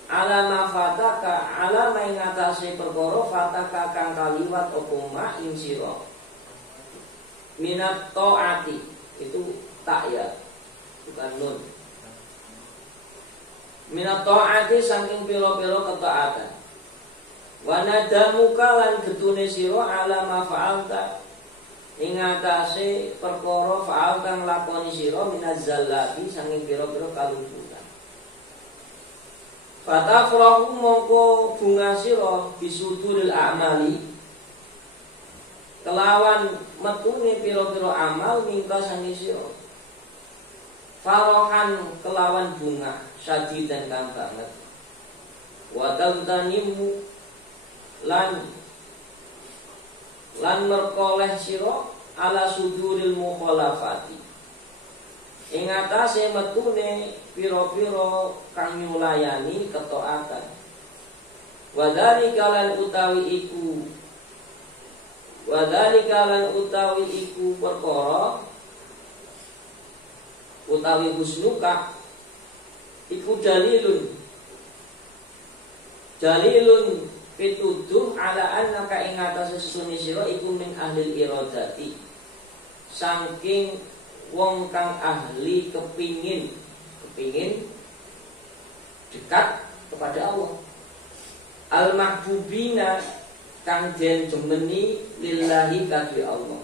alama fataka, alama ing atase perkara fataka kang kaliwat apa ma ing sira minat taati, itu tak ya, bukan nun. Minat taati, saking pira-pira ketaatan. Wa nadamuka, lan getune sira ala ma fa'alta, ing atase perkara fa'alta nglakoni sira minaz zallati, saking pira-pira kalumputan. Fatafrahu, mongko bunga sira bisuduril a'mali, kelawan metune pira-pira amal mingka saking sira. Farohan, kelawan bunga syadid dan kang banget. Wa tantanimu, lan merkoleh sira ala suduril mukhalafati, ing atase metune pira-pira kang nyulayani ketaatan. Wadzalika lan utawi iku perkara utawi husnuka iku dalilun pituduh ala annaka ing atase sesune sira iku min ahlil iradati, saking wong kang ahli kepingin dekat kepada Allah. Al mahbubina, kang den jemeni lillahi kadhi Allah.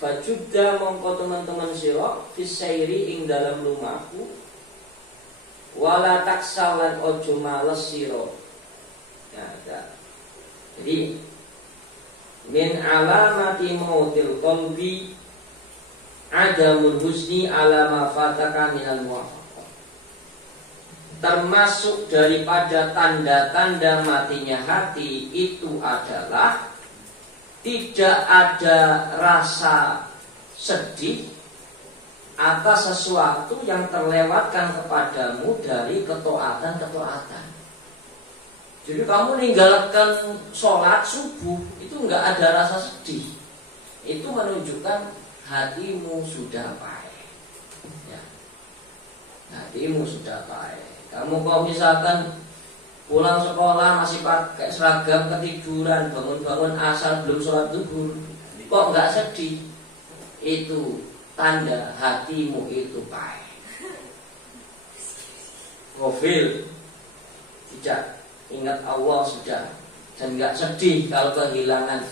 Fajudda mongko teman-teman sira fisairi ing dalam lumaku, wala taksalan ojo males siro. Jadi min alamati mautil qalbi adamul husni alama fataka minal muwafaqah. Termasuk daripada tanda-tanda matinya hati itu adalah tidak ada rasa sedih atas sesuatu yang terlewatkan kepadamu dari ketaatan. Jadi kamu meninggalkan sholat subuh itu enggak ada rasa sedih. Itu menunjukkan hatimu sudah baik. Ya. hatimu sudah baik. Kamu kok misalkan pulang sekolah masih pakai seragam, ketiduran, bangun-bangun asar belum sholat zuhur, kok nggak sedih? Itu tanda hatimu itu baik. Ghafil, tidak ingat Allah sudah, dan nggak sedih kalau kehilangan.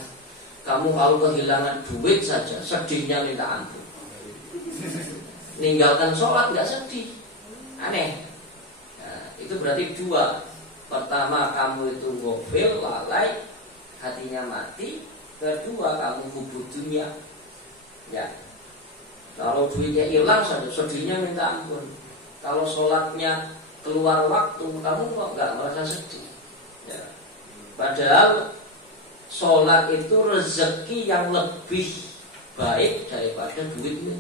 Kamu kalau kehilangan duit saja sedihnya minta ampun. Ninggalkan sholat nggak sedih, aneh. Nah, itu berarti dua. Pertama, kamu itu ghafil, lalai, hatinya mati. Kedua, kamu hubud dunia. Ya, kalau duitnya hilang saja sedihnya minta ampun. Kalau sholatnya keluar waktu, kamu kok nggak merasa sedih? Ya. Padahal sholat itu rezeki yang lebih baik daripada duitnya.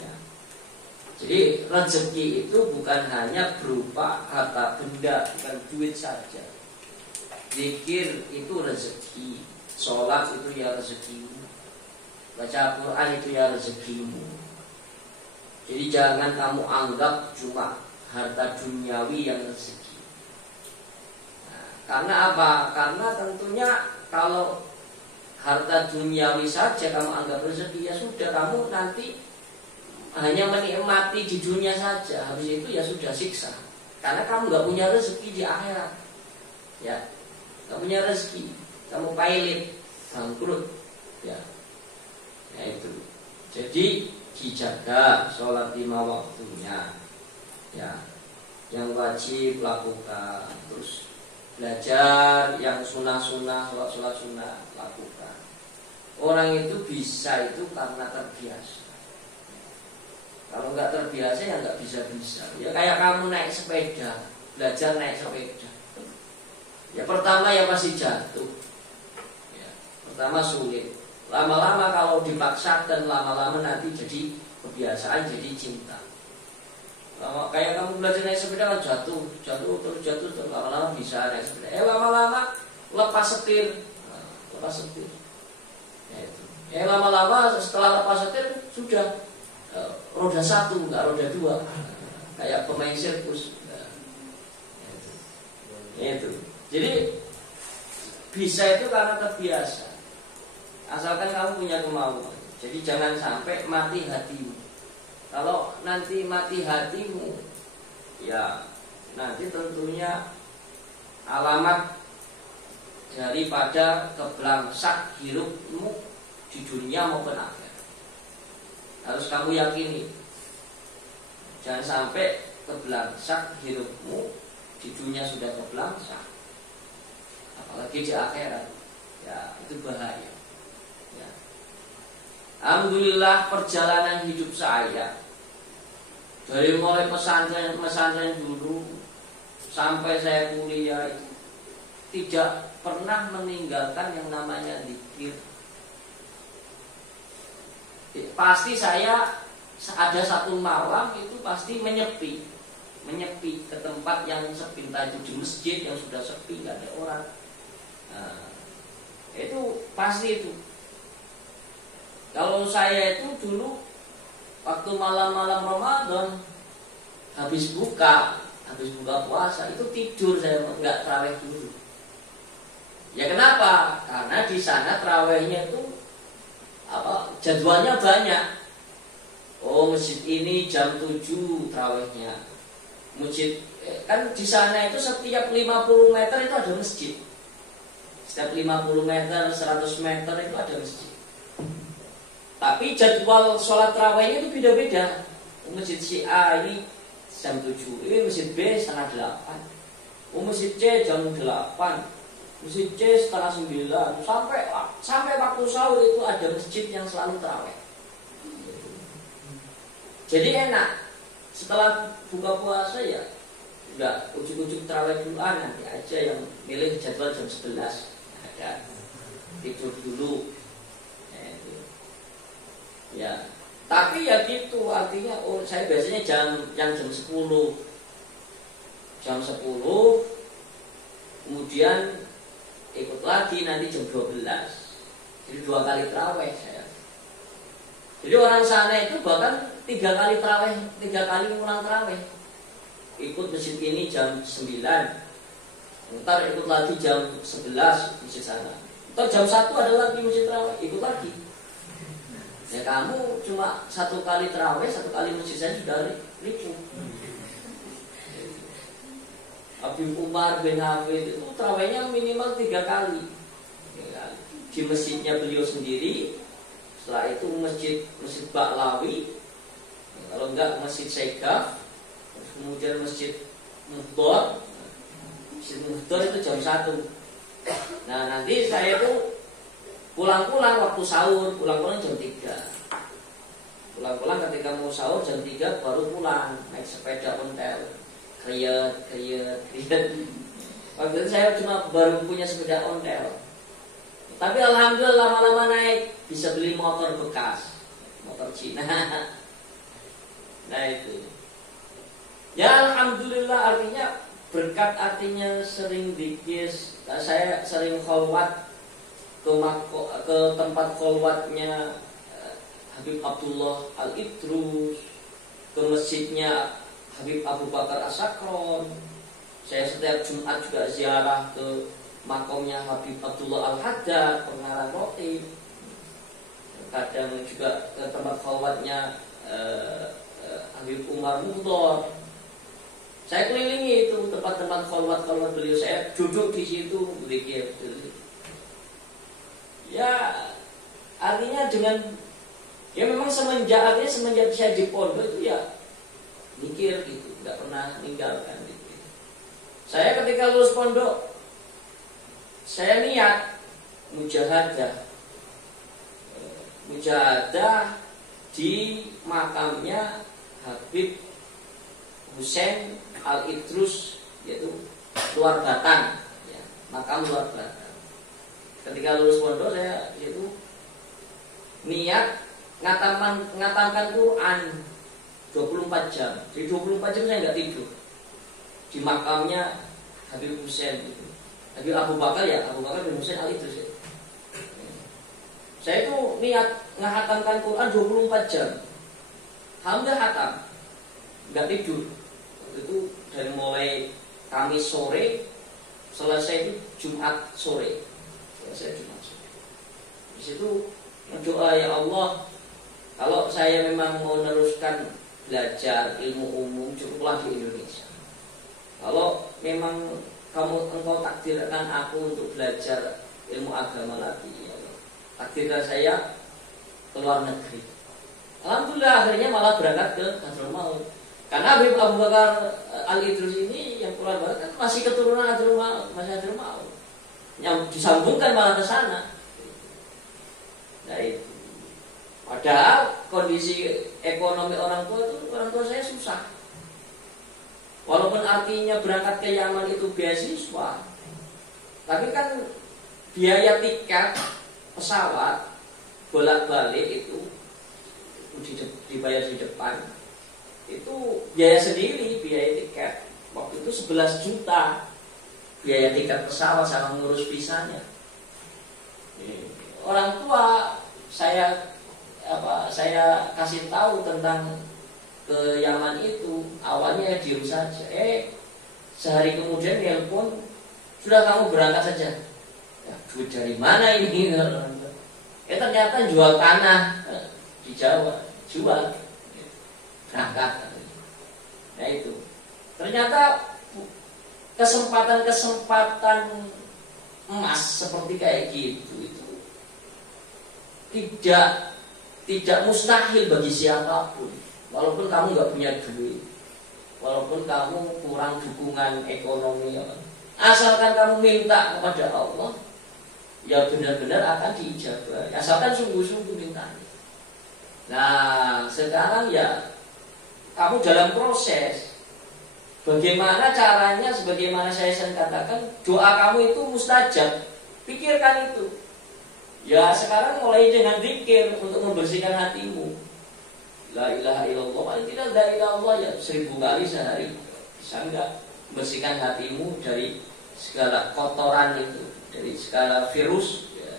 Ya. Jadi rezeki itu bukan hanya berupa harta benda, bukan duit saja. Zikir itu rezeki, sholat itu ya rezekimu, baca Quran itu ya rezekimu. Jadi jangan kamu anggap cuma harta duniawi yang rezeki. Nah, karena apa? Karena tentunya kalau harta duniawi saja kamu anggap rezeki, ya sudah, kamu nanti hanya menikmati di dunia saja. Habis itu ya sudah siksa. Karena kamu nggak punya rezeki di akhirat. Ya, nggak punya rezeki, kamu pailit, bangkrut. Ya, ya itu. Jadi dijaga sholat 5 waktunya. Ya, yang wajib lakukan. Terus belajar yang sunnah-sunnah, sholat sunnah lakukan. Orang itu bisa itu karena terbiasa. Kalau nggak terbiasa ya nggak bisa-bisa. Ya kayak kamu naik sepeda, belajar naik sepeda. Ya pertama ya pasti jatuh. Ya, pertama sulit. Lama-lama kalau dipaksakan, lama-lama nanti jadi kebiasaan, jadi cinta. Kayak kamu belajar naik sepeda kan jatuh, terus lama-lama bisa naik sepeda. Lama-lama lepas setir, Ya itu. Lama-lama setelah lepas setir sudah roda 1, nggak roda 2, kayak pemain sirkus. Itu. Jadi bisa itu karena terbiasa. Asalkan kamu punya kemauan. Jadi jangan sampai mati hatimu. Kalau nanti mati hatimu, ya nanti tentunya alamat daripada keblangsak hidupmu di dunia maupun akhirat. Harus kamu yakini. Jangan sampai keblangsak hidupmu di dunia sudah keblangsak, apalagi di akhirat. Ya itu bahaya. Ya. Alhamdulillah perjalanan hidup saya dari mulai pesantren dulu sampai saya kuliah itu tidak pernah meninggalkan yang namanya zikir. Pasti saya ada satu malam itu pasti menyepi ke tempat yang sepi, entah itu di masjid yang sudah sepi nggak ada orang. Nah, itu pasti itu. Kalau saya itu dulu waktu malam-malam Ramadan habis buka puasa itu tidur, saya nggak tarawih dulu. Ya kenapa? Karena di sana tarawihnya itu jadwalnya banyak. Oh, masjid ini jam 7 tarawihnya. Masjid kan di sana itu setiap 50 meter itu ada masjid. Setiap 50 meter, 100 meter itu ada masjid. Tapi jadwal sholat tarawihnya itu beda-beda. Masjid si A ini jam 7, ini masjid B setengah 8. Masjid C jam 8. Masjid C setengah 9. Sampai waktu sahur itu ada masjid yang selalu tarawih. Jadi enak. Setelah buka puasa ya udah ujuk-ujuk tarawih dulu, nanti aja yang milih jadwal jam 11. Ada tidur dulu. Ya, tapi ya gitu, artinya saya biasanya jam 10. Jam 10 kemudian ikut lagi nanti jam 12. Jadi 2 kali tarawih saya. Jadi orang sana itu bahkan 3 kali tarawih, 3 kali ngulang tarawih. Ikut masjid ini jam 9, ntar ikut lagi jam 11 masjid sana. Ntar jam 1 ada lagi masjid tarawih, ikut lagi. Ya kamu cuma 1 kali tarawih, 1 kali masjid saya sudah ribu. Habib Umar bin Hafid itu tarawihnya minimal 3 kali. Di masjidnya beliau sendiri. Setelah itu masjid Ba'lawi, kalau enggak masjid Segaf, kemudian masjid Muhdor. Masjid Muhdor itu jam 1. Nah nanti saya itu pulang-pulang waktu sahur, pulang-pulang jam 3. Pulang-pulang ketika mau sahur jam 3 baru pulang, naik sepeda ontel, kriet. Waktu itu saya cuma baru punya sepeda ontel. Tapi alhamdulillah lama-lama naik, bisa beli motor bekas, motor Cina. Nah itu. Ya alhamdulillah, artinya berkat, artinya sering zikir. Saya sering kholwat ke tempat kholwatnya Habib Abdullah Al-Idrus, ke masjidnya Habib Abu Bakar As-Sakron. Saya setiap Jumat juga ziarah ke makomnya Habib Abdullah Al-Haddad, pengarang roti. Kadang juga ke tempat khalwatnya Habib Umar Muhdor. Saya kelilingi itu tempat-tempat khalwat beliau. Saya duduk di situ zikir. Ya artinya dengan, ya memang semenjak saya di pondok itu ya mikir gitu, nggak pernah meninggalkan gitu. Saya ketika lulus pondok, saya niat mujahadah di makamnya Habib Husain Al-Idrus, yaitu Luar Batang, ya, makam Luar Batang. Ketika lulus pondok saya itu niat ngatamkan Quran 24 jam. Di 24 jam saya nggak tidur di makamnya Habib Husain itu. Habib Abu Bakar bin Husain Al-Idrus ya. Saya itu niat ngahatamkan Quran 24 jam. Alhamdulillah hatam. Enggak tidur. Itu dari mulai Kamis sore, selesai itu Jumat sore. Di situ berdoa, ya Allah, kalau saya memang mau meneruskan belajar ilmu umum, cukuplah di Indonesia. Kalau memang engkau takdirkan aku untuk belajar ilmu agama lagi, ya Allah, takdirkan saya keluar negeri. Alhamdulillah akhirnya malah berangkat ke Hadramaut. Karena Habib Abu Bakar Al-Idrus ini yang keluar barat kan masih keturunan Hadramaut. Yang disambungkan malah ke sana. Nah itu. Padahal kondisi ekonomi orang tua saya susah. Walaupun artinya berangkat ke Yaman itu beasiswa, tapi kan biaya tiket pesawat bolak-balik itu dibayar di depan. Itu biaya sendiri, biaya tiket. Waktu itu 11 juta biaya tiket pesawat sama ngurus visanya. Orang tua saya kasih tahu tentang ke Yaman itu, awalnya diem saja. Sehari kemudian telepon, sudah kamu berangkat saja. Ya, duit dari mana ini? Ternyata jual tanah di Jawa, jual berangkat. Nah itu, ternyata kesempatan emas seperti kayak gitu itu tidak mustahil bagi siapapun. Walaupun kamu nggak punya duit, walaupun kamu kurang dukungan ekonomi, asalkan kamu minta kepada Allah, ya benar-benar akan diijabah. Asalkan sungguh-sungguh minta. Nah sekarang ya kamu dalam proses. Bagaimana caranya? Sebagaimana saya sering katakan, doa kamu itu mustajab. Pikirkan itu. Ya sekarang mulai dengan zikir untuk membersihkan hatimu. La ilaha illallah, paling tidak la ilaha illallah ya 1000 kali sehari. Bisa enggak membersihkan hatimu dari segala kotoran itu, dari segala virus ya,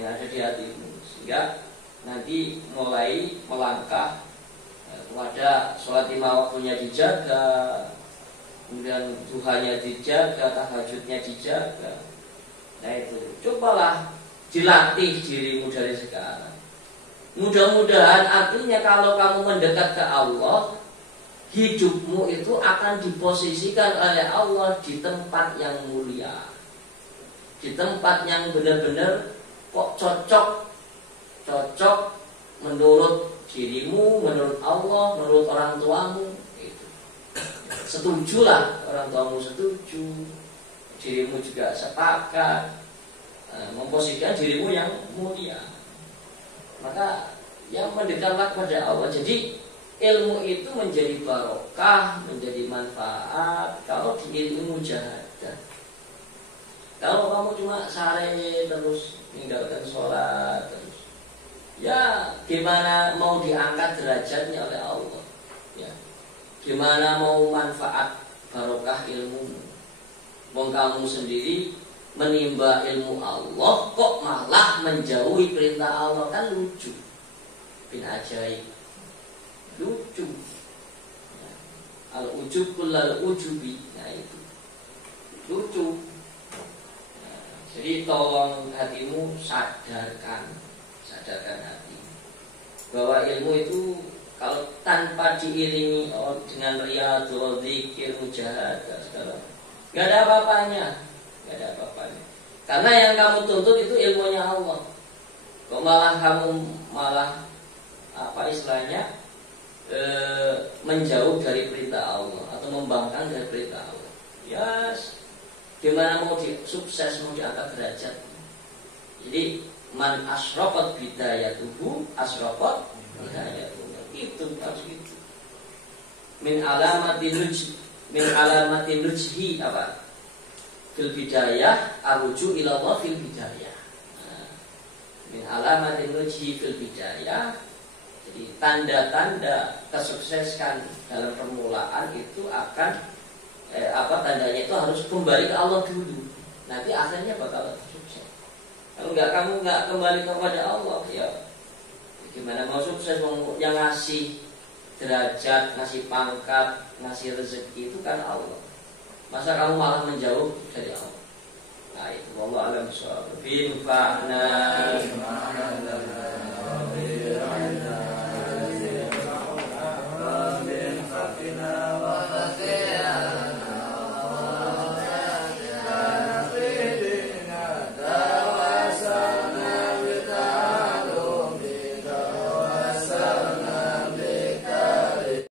yang ada di hatimu, sehingga nanti mulai melangkah kepada sholat 5 waktunya dijaga, kemudian duhanya dijaga, tahajudnya dijaga. Nah itu, cobalah dilatih dirimu dari sekarang. Mudah-mudahan artinya kalau kamu mendekat ke Allah, hidupmu itu akan diposisikan oleh Allah di tempat yang mulia, di tempat yang benar-benar kok cocok menurut dirimu, menurut Allah, menurut orang tuamu. Itu setujulah, orang tuamu setuju, dirimu juga sepakat, memposisikan dirimu yang mulia. Maka yang mendekatlah kepada Allah. Jadi ilmu itu menjadi barokah, menjadi manfaat kalau diiringi mujahadah. Kalau kamu cuma sare terus meninggalkan sholat terus, ya gimana mau diangkat derajatnya oleh Allah? Ya, gimana mau manfaat barokah ilmu? Wong kamu sendiri menimba ilmu Allah kok malah menjauhi perintah Allah, kan lucu, bin ajaib, lucu. Ya. Al-ujub kullal ujubi, nah itu lucu. Jadi tolong hatimu sadarkan hati bahwa ilmu itu kalau tanpa diiringi dengan riyadhah, zikir, mujahadah segala, nggak ada apa-apanya, Karena yang kamu tuntut itu ilmunya Allah. Kok malah kamu apa istilahnya menjauh dari perintah Allah atau membangkang dari perintah Allah. Yes. Gimana mau sukses, mau diangkat derajat? Jadi man asraqat bidayatuhu asraqat bidayatuhu. Itu harus gitu. Min alamatin nujhi apa? Fil bidayah arju ila Allah fil bidayah. Min alamatin nujhi fil bidayah. Jadi tanda-tanda kesuksesan dalam permulaan itu akan tandanya itu harus kembali ke Allah dulu. Nanti akhirnya bakal sukses. Kalau kamu nggak kembali kepada Allah, ya gimana mau sukses? Yang ngasih derajat, ngasih pangkat, ngasih rezeki itu kan Allah. Masa kamu malah menjauh dari Allah? Nah itu wallahu a'lam bishawab.